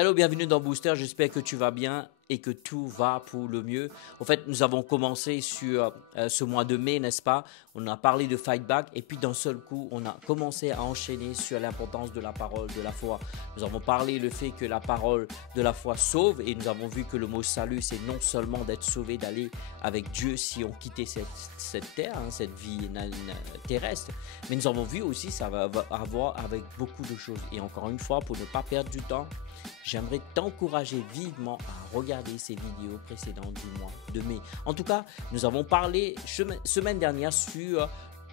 Hello, bienvenue dans Booster, j'espère que tu vas bien et que tout va pour le mieux. En fait, nous avons commencé sur ce mois de mai, n'est-ce pas? On a parlé de Fight Back et puis d'un seul coup, on a commencé à enchaîner sur l'importance de la parole de la foi. Nous avons parlé le fait que la parole de la foi sauve et nous avons vu que le mot salut, c'est non seulement d'être sauvé, d'aller avec Dieu si on quittait cette terre, cette vie terrestre, mais nous avons vu aussi ça va avoir avec beaucoup de choses. Et encore une fois, pour ne pas perdre du temps, j'aimerais t'encourager vivement à regarder ces vidéos précédentes du mois de mai. En tout cas, nous avons parlé semaine dernière sur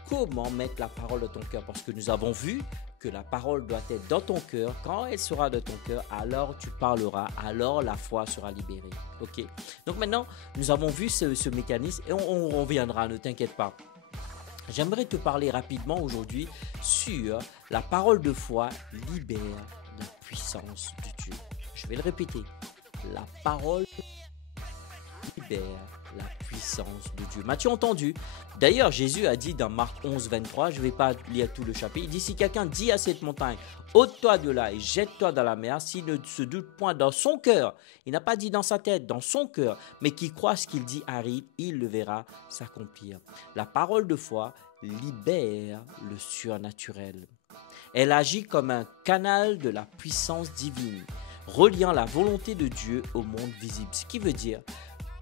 comment mettre la parole dans ton cœur, parce que nous avons vu que la parole doit être dans ton cœur. Quand elle sera dans ton cœur, alors tu parleras, alors la foi sera libérée. Ok? Donc maintenant, nous avons vu ce mécanisme et on reviendra, ne t'inquiète pas. J'aimerais te parler rapidement aujourd'hui sur la parole de foi libère la puissance de Dieu. Je vais le répéter. La parole libère la puissance de Dieu. M'as-tu entendu? D'ailleurs, Jésus a dit dans Marc 11, 23, je ne vais pas lire tout le chapitre, il dit, si quelqu'un dit à cette montagne, ôte-toi de là et jette-toi dans la mer, s'il ne se doute point dans son cœur, il n'a pas dit dans sa tête, dans son cœur, mais qui croit ce qu'il dit arrive, il le verra s'accomplir. La parole de foi libère le surnaturel. Elle agit comme un canal de la puissance divine, reliant la volonté de Dieu au monde visible. Ce qui veut dire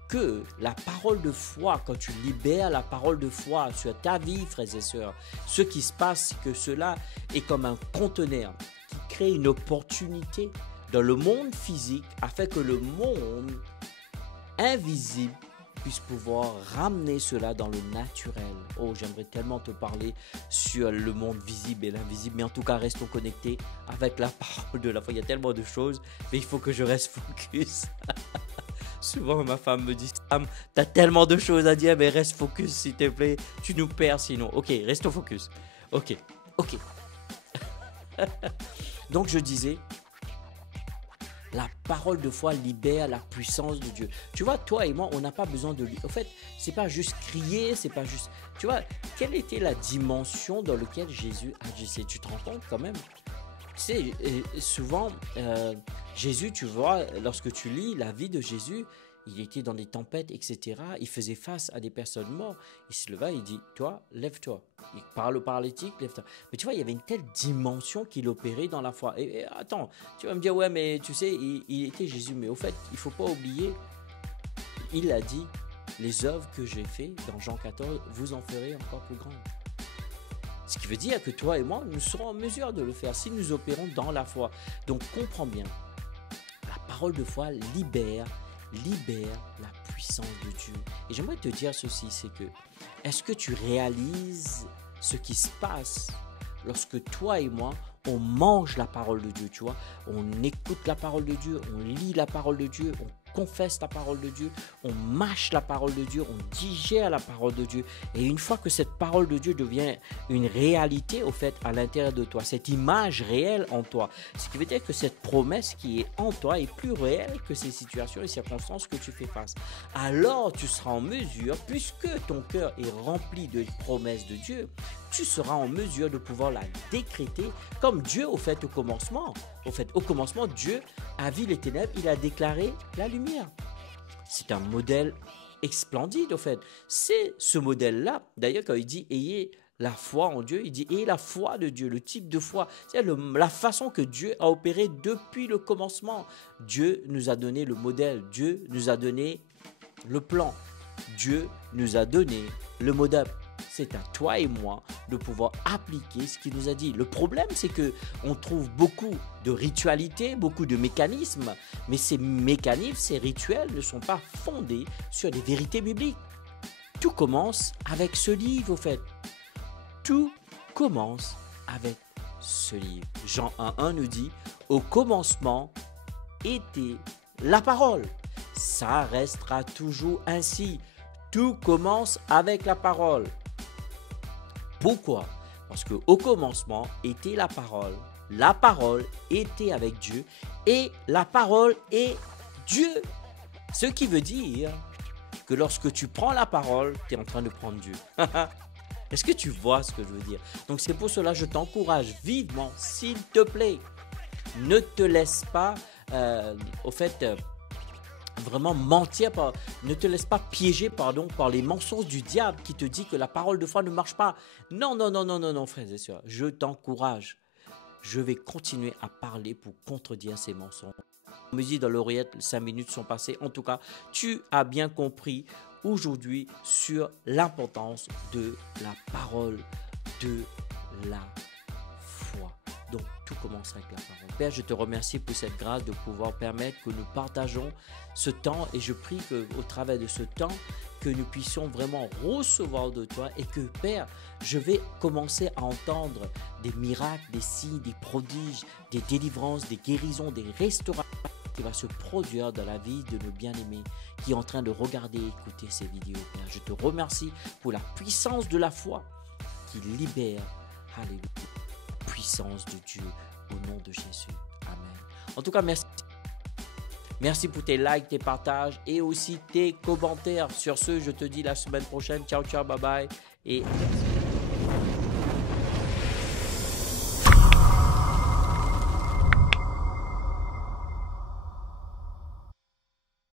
que la parole de foi, quand tu libères la parole de foi sur ta vie, frères et sœurs, ce qui se passe, c'est que cela est comme un conteneur qui crée une opportunité dans le monde physique afin que le monde invisible puisse pouvoir ramener cela dans le naturel. Oh, j'aimerais tellement te parler sur le monde visible et l'invisible, mais en tout cas, restons connectés avec la parole de la foi. Il y a tellement de choses, mais il faut que je reste focus. Souvent, ma femme me dit, Sam, t'as tellement de choses à dire, mais reste focus, s'il te plaît. Tu nous perds sinon. Ok, restons focus. Ok. Donc, je disais, la parole de foi libère la puissance de Dieu. Tu vois, toi et moi, on n'a pas besoin de lui. En fait, c'est pas juste crier, c'est pas juste... Tu vois, quelle était la dimension dans laquelle Jésus agissait? Tu te rends compte quand même? Tu sais, souvent, Jésus, tu vois, lorsque tu lis la vie de Jésus, il était dans des tempêtes, etc. Il faisait face à des personnes mortes. Il se leva, il dit, toi, lève-toi. Il parle au paralytique, lève-toi. Mais tu vois, il y avait une telle dimension qu'il opérait dans la foi. Et attends, tu vas me dire, ouais, mais tu sais, il était Jésus. Mais au fait, il ne faut pas oublier, il a dit, les œuvres que j'ai faites dans Jean 14, vous en ferez encore plus grandes. Ce qui veut dire que toi et moi, nous serons en mesure de le faire si nous opérons dans la foi. Donc, comprends bien, la parole de foi libère la puissance de Dieu. Et j'aimerais te dire ceci, c'est que, est-ce que tu réalises ce qui se passe lorsque toi et moi, on mange la parole de Dieu, tu vois? On écoute la parole de Dieu, on lit la parole de Dieu, on confesse la parole de Dieu, on mâche la parole de Dieu, on digère la parole de Dieu. Et une fois que cette parole de Dieu devient une réalité, au fait, à l'intérieur de toi, cette image réelle en toi, ce qui veut dire que cette promesse qui est en toi est plus réelle que ces situations et circonstances que tu fais face. Alors, tu seras en mesure, puisque ton cœur est rempli de promesses de Dieu, tu seras en mesure de pouvoir la décréter comme Dieu, au fait, au commencement. Au fait, au commencement, Dieu a vu les ténèbres, il a déclaré la lumière. C'est un modèle splendide, au fait. C'est ce modèle-là, d'ailleurs, quand il dit « ayez la foi en Dieu », il dit « ayez la foi de Dieu », le type de foi. C'est la façon que Dieu a opéré depuis le commencement. Dieu nous a donné le modèle, Dieu nous a donné le plan, Dieu nous a donné le modèle. C'est à toi et moi de pouvoir appliquer ce qu'il nous a dit. Le problème, c'est qu'on trouve beaucoup de ritualités, beaucoup de mécanismes, mais ces mécanismes, ces rituels ne sont pas fondés sur des vérités bibliques. Tout commence avec ce livre, au fait. Tout commence avec ce livre. Jean 1,1 nous dit, au commencement était la parole. Ça restera toujours ainsi. Tout commence avec la parole. Pourquoi? Parce qu'au commencement était la parole était avec Dieu et la parole est Dieu. Ce qui veut dire que lorsque tu prends la parole, tu es en train de prendre Dieu. Est-ce que tu vois ce que je veux dire? Donc c'est pour cela que je t'encourage vivement, s'il te plaît, ne te laisse pas au fait, vraiment mentir, ne te laisse pas piéger par les mensonges du diable qui te dit que la parole de foi ne marche pas. Non, non, non, non, non, non, frères et sœurs, je t'encourage. Je vais continuer à parler pour contredire ces mensonges. On me dit dans l'oreillette, 5 minutes sont passées. En tout cas, tu as bien compris aujourd'hui sur l'importance de la parole de la foi. Donc, tout commence avec la parole. Père, je te remercie pour cette grâce de pouvoir permettre que nous partageons ce temps et je prie qu'au travers de ce temps, que nous puissions vraiment recevoir de toi et que, Père, je vais commencer à entendre des miracles, des signes, des prodiges, des délivrances, des guérisons, des restaurations qui va se produire dans la vie de nos bien-aimés qui est en train de regarder et écouter ces vidéos. Père, je te remercie pour la puissance de la foi qui libère. Alléluia. Puissance de Dieu au nom de Jésus. Amen. En tout cas, merci. Merci pour tes likes, tes partages et aussi tes commentaires. Sur ce, je te dis la semaine prochaine. Ciao, ciao, bye bye. Et merci.